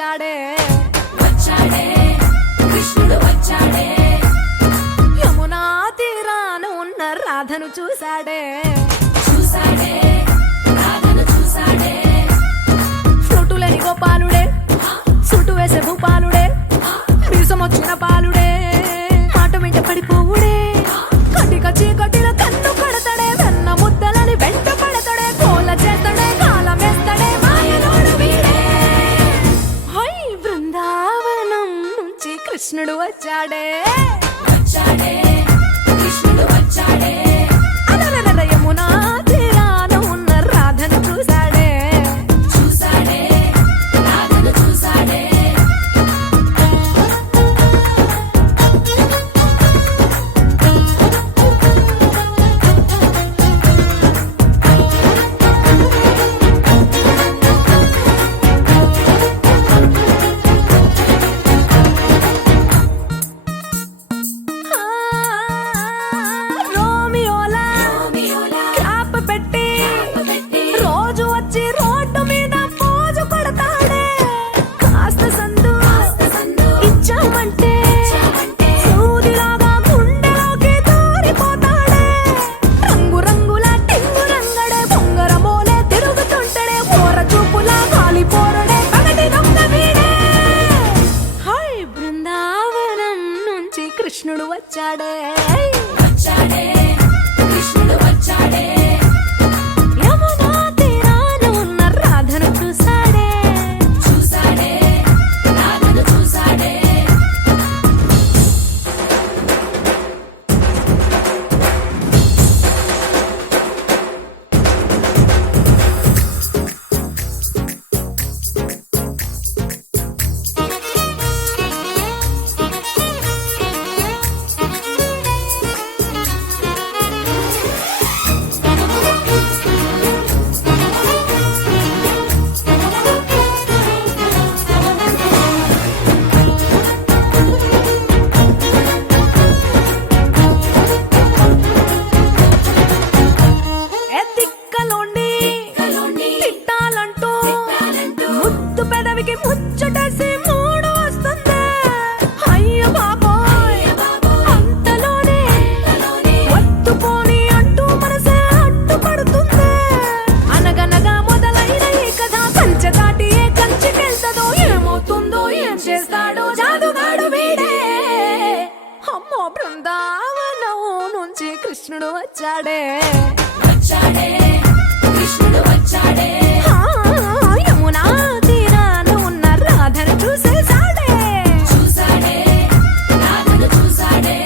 వచ్చాడే వచ్చాడే కృష్ణుడు వచ్చాడే యమునా తీరాన ఉన్న రాధను చూశాడే చూసాడే రాధను చూసాడే ఫ్లూటులేని గోపాలుడే సుటు వేసే భూపాలుడే మీసమొచ్చిన పాలుడే మాట వెంట పడిపోవుడే కటిక చీకటిలో కన్ను పడతాడే వెన్న ముద్దలని వెంట పడతాడే కోల చేస్తాడే కాలమేస్తాడే మాయలోడు వీడే హై బృందావనం నుంచి కృష్ణుడు వచ్చాడే వచ్చాడే కృష్ణుడు వచ్చాడే అలరల యమునా తీరాన ఉన్న రాధను చూశాడే చూసాడే రాధను చూసాడే ఆ, రోమియోలా రోమియోలా క్యాప్ పెట్టి పెట్టి రోజు వచ్చి రోడ్డు మీద పోజు కొడతాడే కాస్త సందు సందు ఇచ్చామంటే ఇచ్చామంటే సూదిలాగా గుండెలోకి దూరిపోతాడే రంగు రంగుల టింగు రంగడే బొంగరమోలే తిరుగుతుంటడే ఓర చూపులా కాలిపోరడే పగటి దొంగ వీడే హై బృందావనం నుంచి కృష్ణుడు వచ్చాడే వచ్చాడే కృష్ణుడు వచ్చాడే యమునా తీరాన ఉన్న రాధను చూశాడే చూసాడే రాధను చూసాడే ఎత్తిక్కలోండి కలోని తిట్టాలంటూ తిట్టాలంటూ ముద్దు పెదవికి ముచ్చటేసి మూడు వస్తుంది అయ్య బాబోయ్ అంతలోనే కలోని వత్తుపోని అంటూ మనసే అడ్డుపడుతుంది అనగనగా మొదలైన ఈ కథ కంచె దాటి ఏ కంచికెళ్తదో ఏమవుతుందో ఏం చేస్తాడో జాదుగాడు వీడే అమ్మో బృందావనం నుంచి కృష్ణుడు వచ్చాడే వచ్చాడే కృష్ణుడు వచ్చాడే ఆ, యమునా తీరాన ఉన్న రాధను చూసేశాడే చూసాడే రాధను చూసాడే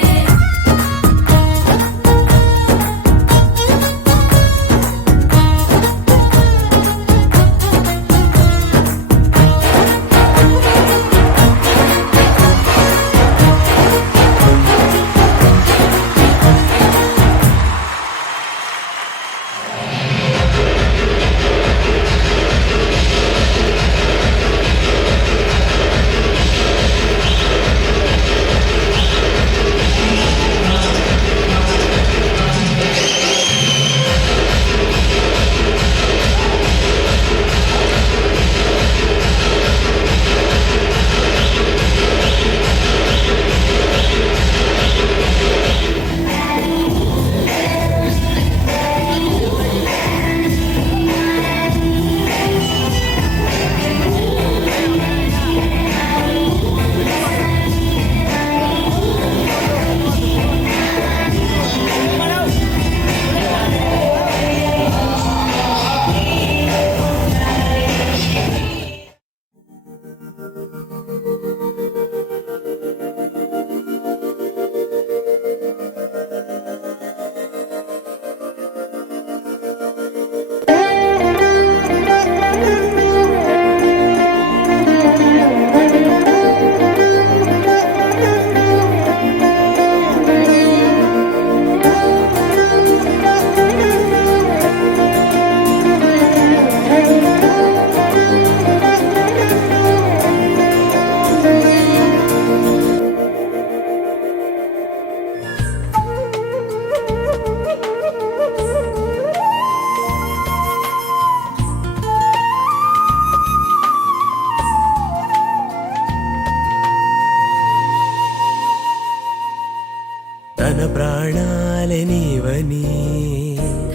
తన ప్రాణాలే నీవని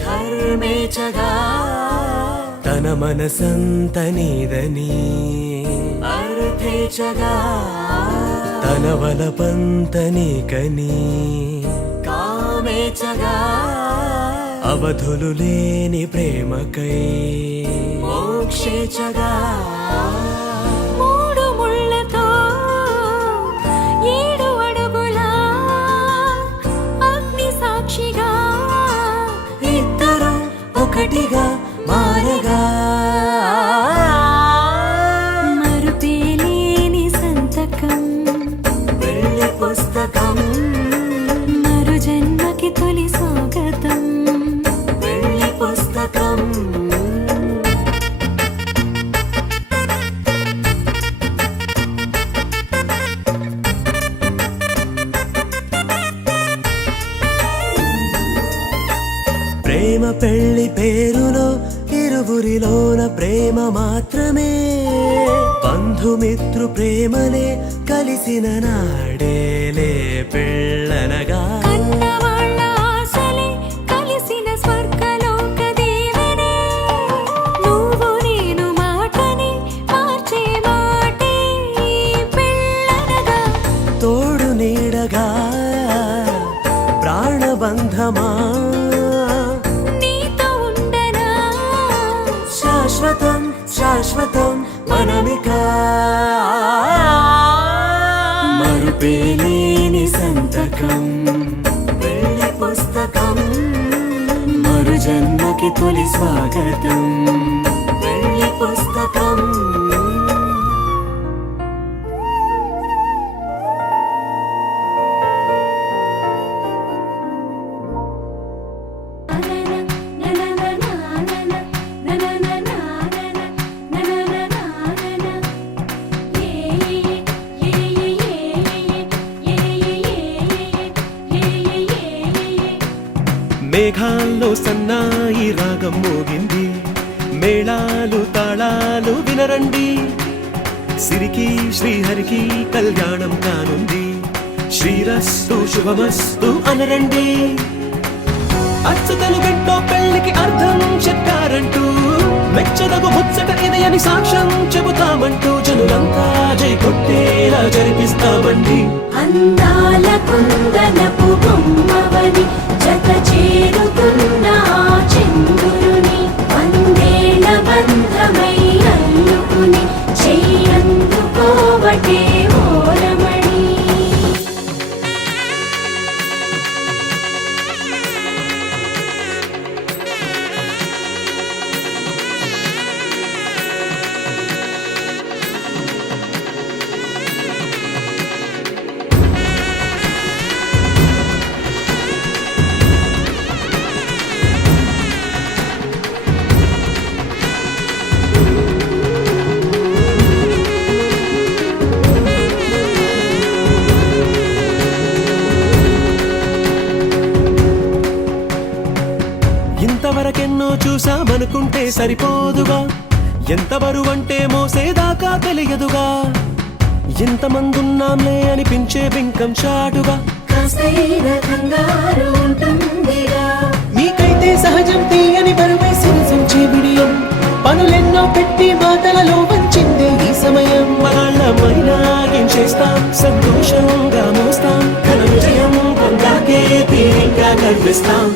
ధర్మేచగా తన మనసంత నీదని అర్థేచగా తన వలపంత నీకని కామేచగా అవధులు లేని ప్రేమకై మోక్షేచగా మూడు ముళ్ళతో 7 అడుగుల అగ్ని సాక్షిగా ఇద్దరు ఒకటిగా మారగా మరుపేలేని సంతకం వెళ్ళి పుస్తకం మరు జన్మకి తొలి స్వాగతం వెళ్ళి పుస్తకం ప్రేమ పెళ్లి పేరులో ఇరువురిలోన ప్రేమ మాత్రమే బంధుమిత్రు ప్రేమలే కలిసిన నాడేలే పెళ్ళనగా కన్నవాళ్ళ ఆశలే కలిసిన స్వర్గలోక దీవెనే నువ్వు నేను మాటని మార్చే మాటే పెళ్ళనగా తోడు నీడగా ప్రాణబంధమా నీతో ఉండనా శాశ్వతం శాశ్వతం మనమిక మరుపేలేని సంతకం వెళ్ళి పుస్తకం మరు జన్మకి తొలి స్వాగతం వెళ్ళి పుస్తకం మేఘాల్లో సన్నాయి రాగం మోగింది మేళాలు తాళాలు వినరండి సిరికి శ్రీహరికి కళ్యాణం కానుంది శ్రీరస్తు శుభమస్తు అనరండి అచ్చతలు గంటో పెళ్లికి అర్థం చెప్పారంటూ మెచ్చదగు ముచ్చట ఇది అని సాక్ష్యం చెబుతామంటూ జనులంతా జై కొట్టేలా జరిపిస్తామండి అందాల కుందనపు బొమ్మవని జత చేరుతున్న ఆ చంద్రుని వందేళ్ల బంధమై అల్లుకుని చెయ్యందుకోవటే ఓరమణి ఇంతవరకెన్నో చూసామనుకుంటే సరిపోదుగా ఎంత బరువంటే మోసేదాకా తెలియదుగా ఇంతమందున్నాంలే అనిపించే బింకం చాటుగా కాస్తైన కంగారు ఉంటుందిరా మీకైతే సహజం తీయని బరువై సిరిసించే బిడియం పనులెన్నో పెట్టి మాటలలో వంచిందే ఈ సమయం వాళ్ళమైనా ఏం చేస్తాం సంతోషంగా మోస్తాం ఘన విజయం పొందాకే తీరిగ్గా కనిపిస్తాం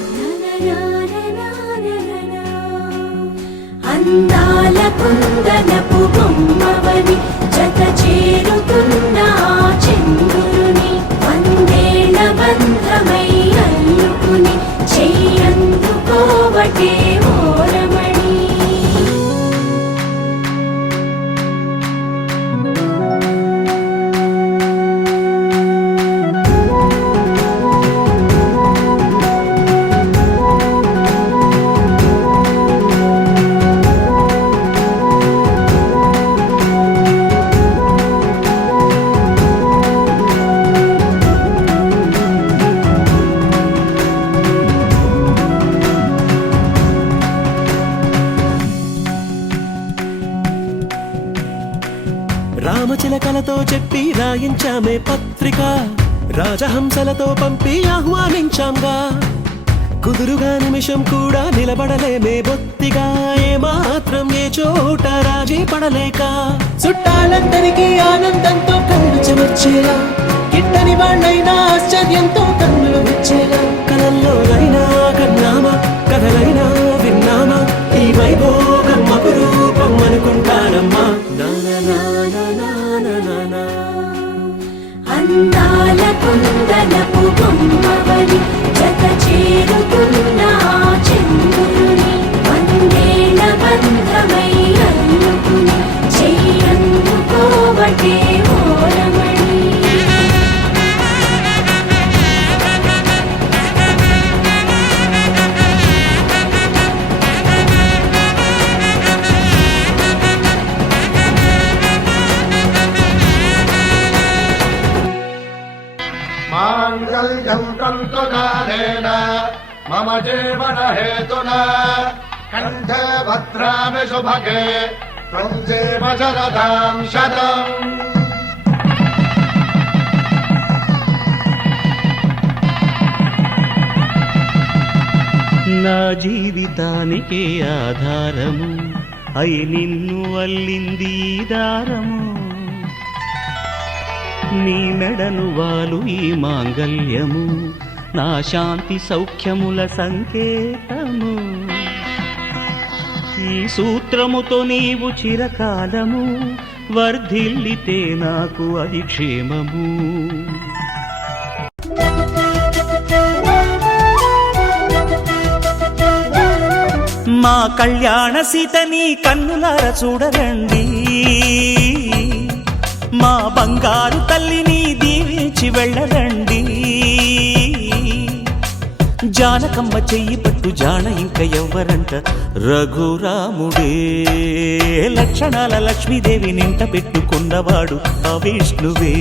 అందాల కుందనపు బొమ్మవని జత చేరుతున్న ఆ చంద్రుని వందేళ్ల బంధమై అల్లుకుని చెయ్యందుకోవటే ఓరమణి రామచిలకలతో చెప్పి రాయించామే పత్రిక రాజహంసలతో పంపి ఆహ్వానించాంగా, కుదురుగా నిమిషం కూడా నిలబడలేమే బొత్తిగా, ఏమాత్రం ఏ చోట రాజీ పడలేక, చుట్టాలందరికీ ఆనందంతో కళ్ళు చెమర్చేలా, గిట్టని వాళ్ళైనా ఆశ్చర్యంతో కన్నులు వచ్చేలా, కలల్లోనైనా కన్నామా కథలైనా విన్నామా, ఈ వైభోగం అపురూపం అనుకుంటానమ్మా. అందాల కుందనపు బొమ్మవని జత చేరుతున్న ఆ చంద్రుని వందేళ్ల బంధమై అల్లుకుని చెయ్యందుకోవటే ఓరమణి. माङ्गल्यं तन्तुकालेन मम जीवनहेतुना कण्ठे भद्रामि सुभगे त्वं जीव शरदां शतम्. నా జీవితానికి ఆధారము అయి నిన్ను అల్లింది ఈ దారము, నీ మెడను వాలు ఈ మాంగల్యము నా శాంతి సౌఖ్యముల సంకేతము. ఈ సూత్రముతో నీవు చిరకాలము వర్ధిల్లితే నాకు అది క్షేమము. మా కళ్యాణ సీతని కన్నులార చూడరండి, మా బంగారు తల్లిని దీవించి వెళ్ళరండి. జానకమ్మ చెయ్యి పట్టు జాన ఇంక ఎవ్వరంట, రఘురాముడే లక్షణాల లక్ష్మీదేవి నింట పెట్టుకున్నవాడు ఆ విష్ణువే.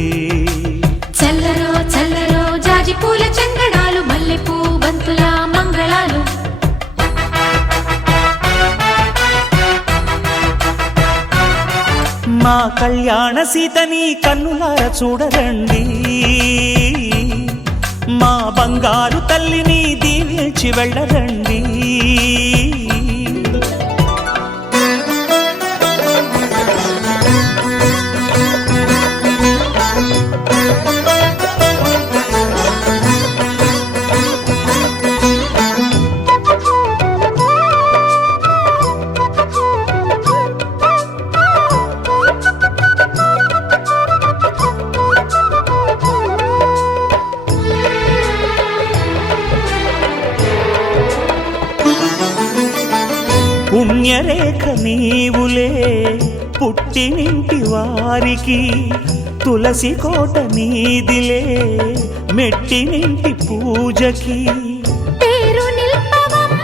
చల్లరో చల్లరో జాజి పూల చందనాలు మల్లెపూ బంతుల మంగళాలు, మా కళ్యాణ సీతని కన్నులార చూడరండి, మా బంగారు తల్లిని దీవించి వెళ్ళరండి. పుణ్యరేఖ నీవులే పుట్టినింటి వారికి, తులసి కోట నీదిలే మెట్టినింటి పూజకి. పేరు నిల్పవమ్మ,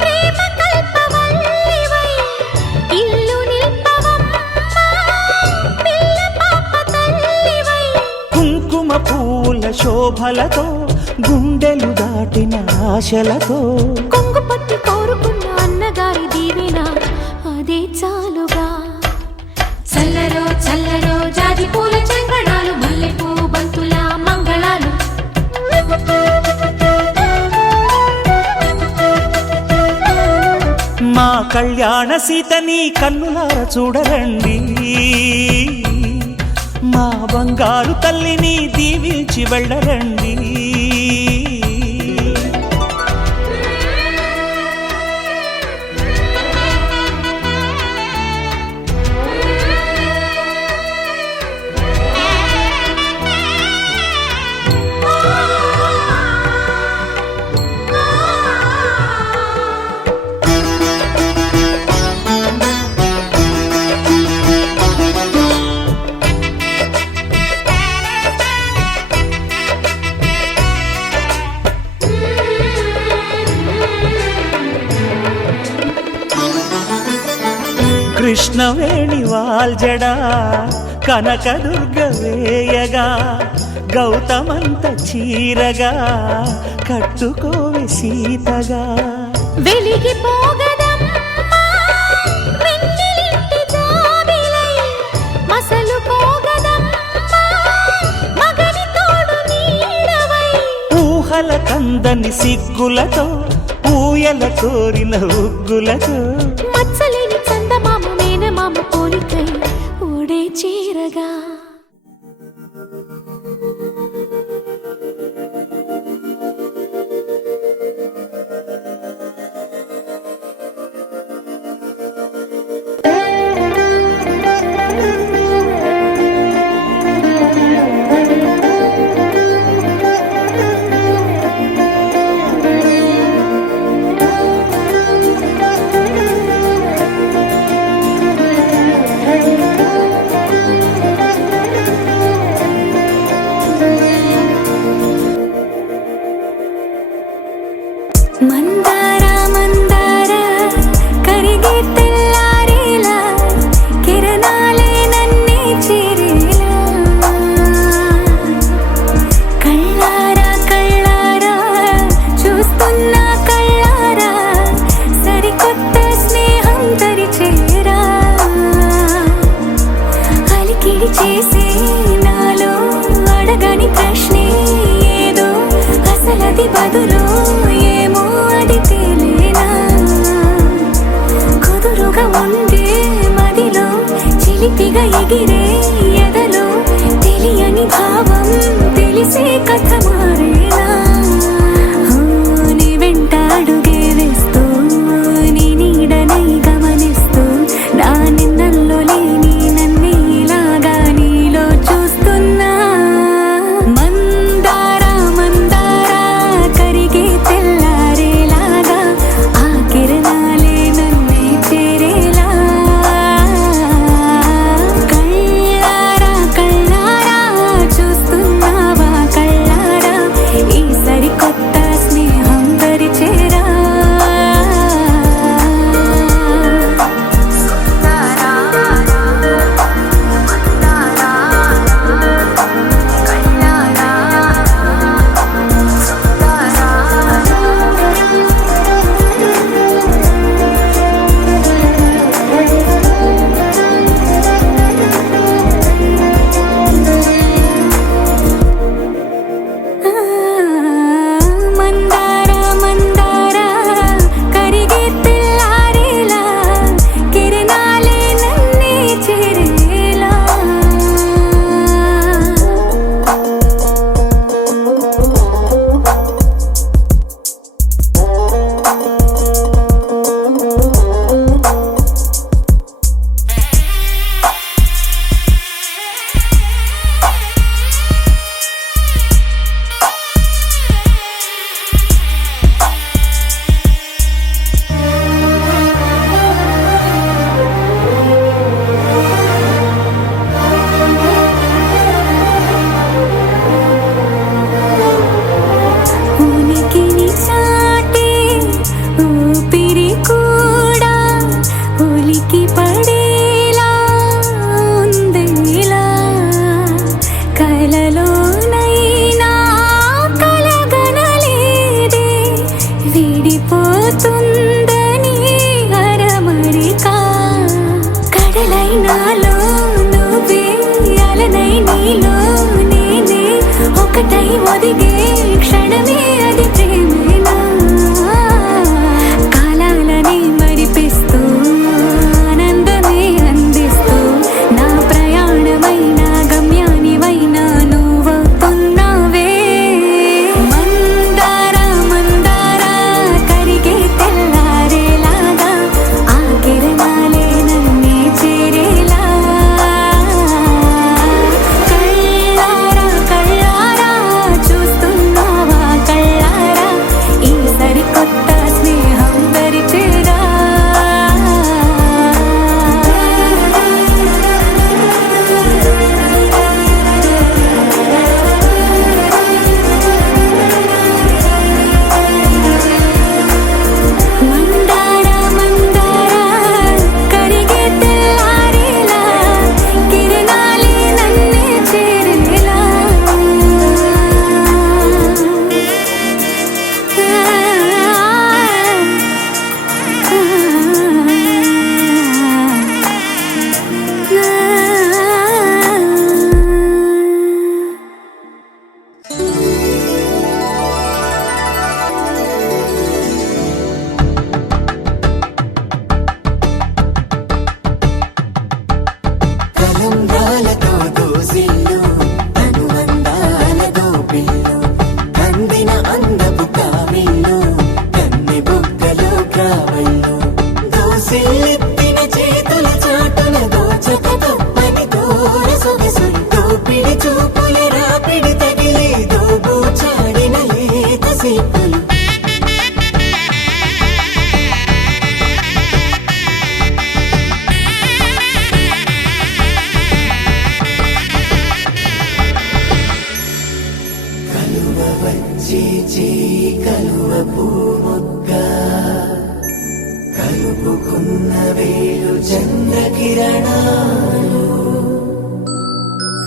ప్రేమ కల్పవల్లివై, ఇల్లు నిల్పవమ్మ, పిల్ల పాప తల్లివై. కుంకుమ పూల శోభలతో గుండెలు దాటిన ఆశలతో, కొంగు పట్టి కోరుకున్న అన్నగారి దీవెన అదే చాలుగా. చల్లరో చల్లరో జాజి పూల చందనాలు మల్లెపూ బంతుల మంగళాలు, మా కళ్యాణ సీతని కన్నులార చూడరండి, మా బంగారు తల్లిని దీవించి వెళ్ళరండి. కృష్ణవేణి వాల్జడా కనకదుర్గ వేయగా, గౌతమంత చీరగా కట్టుకోవి సీతగా. వెలిగిపోగదమ్మా వెన్నెలింటి జాబిలై, మసలు పోగదమ్మా మగనితో ఊహల కందని సిగ్గులతో ఊయల కోరిన ఉగ్గులతో మచ్చలేని చందమామ మేనమామ పోలికై ఓడే చీరగా మందార మందార కరిగే తెల్లారేలా కిరణాలే నన్నే చేరేలా కళ్ళారా కళ్ళారా చూస్తున్నా కళ్ళారా సరికొత్త స్నేహం తరిచేరా అలికిడి చేసే నాలో అడగని ప్రశ్నే ఏదో అసలది బదులు ఏమో అది తేలేనా కుదురుగా ఉండే మదిలో చిలిపిగా ఎగిరే ఎదలో తెలియని భావం తెలిసే కథ మారేనా నీ వెంట అడుగే వేస్తూ నీ నీడనై గమనిస్తూ నా నిన్నల్లో లేని నన్నే ఇలాగా నీలో చూస్తున్నా మందార మందార కరిగే తెల్లారేలాగా ఆ కిరణాలే నన్నే చేరేలా కళ్ళారా కళ్ళారా చూస్తున్నావా కళ్ళారా ఈ సరికొత్త స్నేహం పరిచేరా మందార మందార కరిగే తెల్లారేలా కిరణాలే నన్నే చేరేలా ఉనికిని చాటే ఊపిరి కూడా ఉలికి పడేలా ఉందేలా కలలోనైనా కలగనలేదే విడిపోతుందని అరమరిక కడలైనాలో నువ్వే అలనై నీలో నేనే ఒకటై ఒదిగే క్షణమే అది ప్రేమేనా కాలాలని మరిపిస్తూ ఆనందమే అందిస్తూ నా ప్రయాణమైన గమ్యానివైనా నువ్వవుతున్నావే మందార మందార కరిగే తెల్లారేలాగా ఆ కిరణాలే నన్నే చేరేలా కళ్ళారా కళ్ళారా చూస్తున్నావా కళ్ళారా వచ్చి చేయి కలువ పూముగ్గ కలుపుకున్న వేలు చంద్రకిరణాలు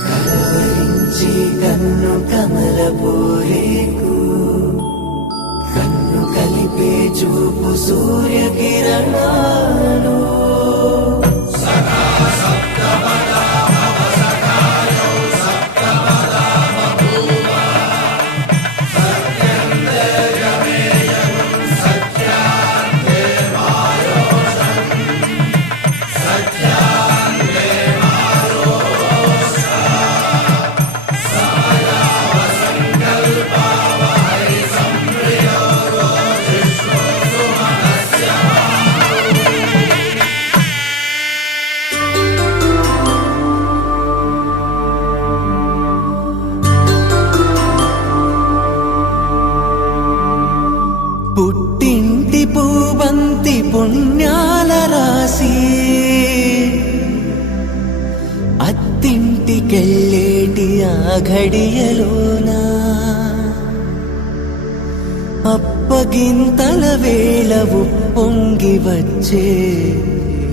కలవరించి కన్ను కమల పోరేకు కన్ను కలిపే చూపు సూర్యకిరణాలు పుట్టింటి పూబంతి పుణ్యాల రాసి అత్తింటికెళ్ళేటి ఆ ఘడియలోనా అప్పగింతల వేళ ఉప్పొంగి వచ్చే